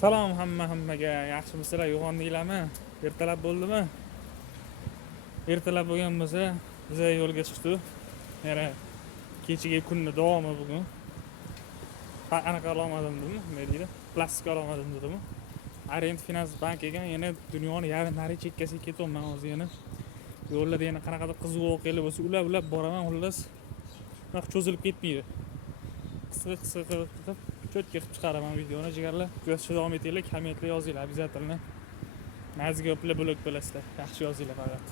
Salom hammaga, yaxshimisizlar? Uyg'ondinglarmi? Ertalab bo'ldimi? Ertalab bo'lgan bo'lsa, biz yo'lga chiqdik. Yana kechagi kunning davomi bugun. Anaqa olmadim dedim, nima deydi? Plastik olmadim dedim. Arend Finans bank ekan, yana dunyoni yarim chekkasiga ketyapman hozir yana. Yo'llarda yana qanaqadir qiziq voqealar bo'lsa, ulab boraman, xullas. Vaqt cho'zilib ketmaydi. Qisqa qilib cho'tka qilib chiqaraman videoni, jigarlar. Kuzatishda davom etinglar, kommentlar yozinglar, обязательно. Nazik gaplar bo'lak bilasizlar. Yaxshi yozinglar faqat.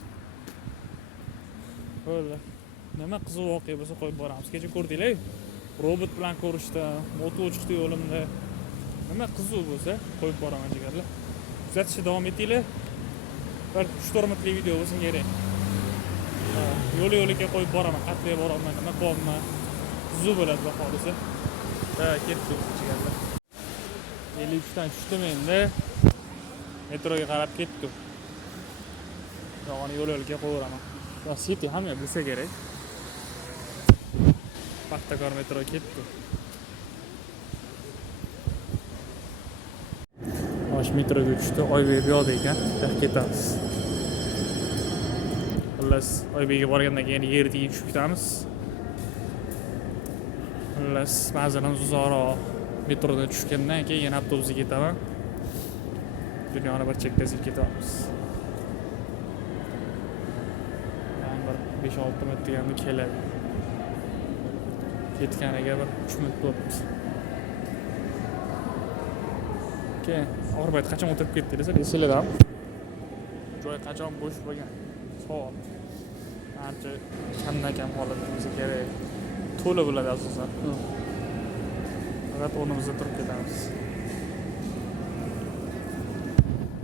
Bo'ldi. Nima qiziq voqea bo'lsa qo'yib boramiz. Kecha ko'rdinglar, robot bilan ko'rishdi, moto chiqdi yo'limda. Nima qiziq bo'lsa qo'yib boraman jigarlar. Kuzatishda davom etinglar. Bir 3-4 minutlik video bo'lsin kerak. Yo'l-yo'liga qo'yib boraman, qat'iy boraman, nima qilaman. Qiziq bo'ladi bu hodisa. Ketdik jigarlar. 53 dan tushdim endi. Metroga qarab ketdim. Yog'ini yo'l-yo'lga qo'yiraman. City hamma bilsa kerak. Paxtakor metro ketdi. Osh metroga tushdi, Oybek yo'q ekan, ketamiz. Xullas, Oybekga borgandan keyin yerga tushib ketamiz. Xullas, manzilimiz uzoqroq. Metrodan tushgandan keyin avtobusga ketaman. Dunyoni bir chekkasiga ketamiz. 5-6 minut deganda keladi. Ketganiga bir 3 minut bo'libdi. Keyin Orbit qachon o'tirib ketdi desa, esinglar. Joy qachon bo'sh bo'lgan? Soat. Ancha kamdan-kam holatimiz kerak. To'la bo'ladi asosan. Faqat o'rnimizda turib ketamiz.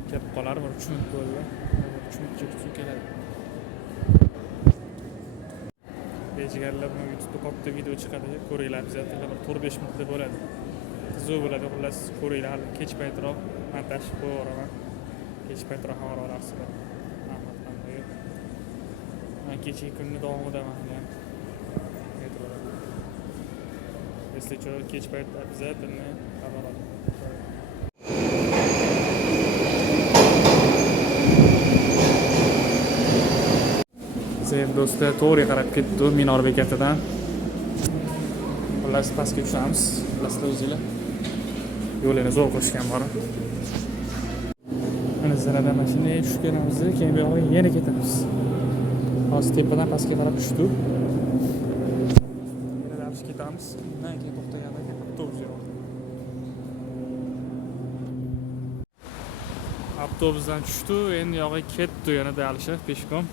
Kelib qolar bir 3 minut bo'ldi. 3 minutcha keladi. Bejigarlar buni YouTube'da katta video chiqadi, ko'ringlar, bizatlar bir 4-5 minutda bo'ladi. Qiziq bo'ladi, xullas ko'ringlar. Kech paytroq montaj qo'yib yuboraman. Kech paytroq ham olasizlar. Rahmat hammaga. Men kechagi kunni davomidaman ham. Metroda. Если что, kech payt обязательно xabar oling. Sen do'stlar to'g'ri qarab ketdi Minor bekatidan. Xullas pastga tushamiz. Bilasizlar o'zinglar. Yo'lini zo'r qo'shgan bor. Mana zarada mashinaga tushganimiz, keyin bu yoqqa yana ketamiz. Hozir tepadan pastga qarab tushdik. Yana darish ketamiz. Undan keyin to'xtaganda avtobus yo'q. Avtobusdan tushdi, endi yo'qqa ketdi yana dalisha peshkom.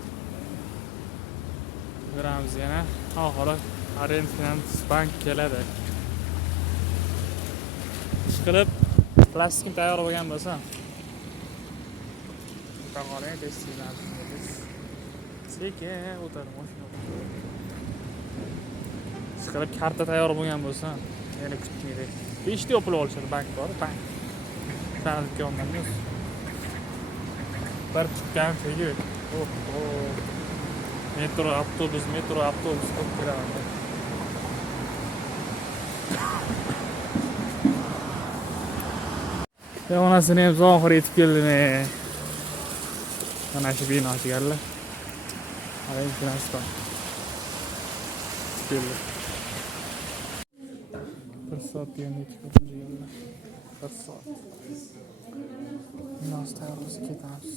Göramiz yana. Oxiri Arend Finans bank keladi. Ishqilib plastik tayyor bo'lgan bo'lsa, taqoling testlar. Sekin o'tirib mashina. Ishqilib karta tayyor bo'lgan bo'lsa, yana kutmaydi. 5 ta yopilib olishadi bank bor, bank. Tanilib olganmiz. Bir chiqqan tegi. Metro avtobus qilib kelaman. Onasini ham zohir etib keldini. Mana shu bino jigarlar. Arend Finans bank. Keldi. 1 soat degan jigarlar. 1 soat. Nostalgiya ketamiz.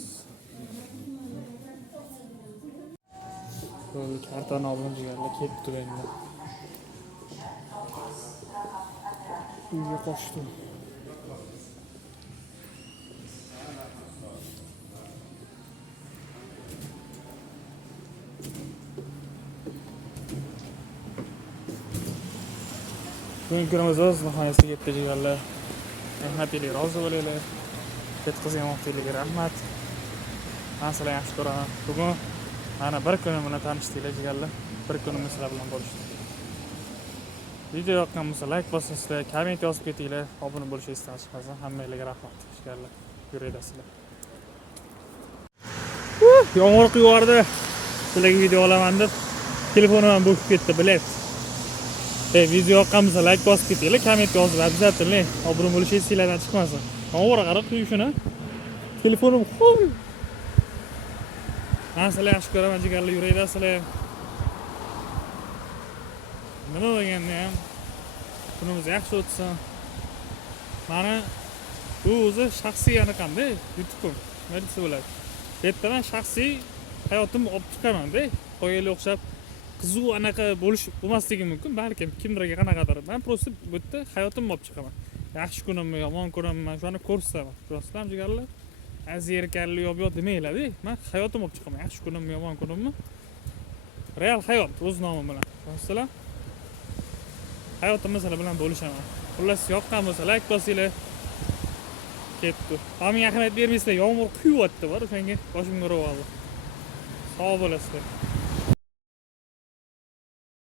Böyle kartani oldim jigarlar, ketdi endi. Uyga qochdim. Bugun kunimiz o'z nihoyasiga yetdi jigarlar. Rahmatli rozi bo'linglar. Ketkazgan vaqtingizga rahmat. Men sizlarni yaxshi ko'raman. Bugun mana bir kunim bilan tanishdinglar jigarlar. Bir kunimiz sizlar bilan bo'lishdi. Video yoqqan bo'lsa like bosinglar, komment yozib ketinglar, obuna bo'lishingizni chiqarsa hammanglarga rahmat jigarlar. Yuraversizlar. Yomg'ir quyardi. Sizlarga video olaman deb telefonim ham bo'shib ketdi, bilet. Video yoqqan bo'lsa like bosib ketinglar, komment yozib, обязательно obuna bo'lishingiz sizlardan chiqmasin. To'g'ri qara quyishini. Telefonim xul. Men sizlar yaxshi ko'raman jigarli yurakda sizlar. Nima bo'lganda ham kunimiz yaxshi o'tsin. Mana bu o'zi shaxsiy anaqamda YouTube'im. Nima desa bo'ladi? Bu yerda men shaxsiy hayotimni olib chiqaman-da. Qo'yga o'xshab qiziq anaqa bo'lish bo'lmasligi mumkin, balkim kimlarga qanaqadir. Men просто bu yerda hayotimni olib chiqaman. Yaxshi kunimmi, yomon kunimmi, shuni ko'rsataman. Ko'rsatlam jigarlar. Azerkanli yo'q demanglar-da. Men hayotimni olib chiqaman. Yaxshi kunimmi, yomon kunimmi? Real hayot o'z nomi bilan. Masalan, hayotimni sizlar bilan bo'lishaman. Xullas yoqqan bo'lsa like bosinglar. Ketdi. Menga ahamiyat bermaysizlar, yomg'ir quyapti, bor, o'shanga boshimga urib oldi. Sog' bo'lasizlar.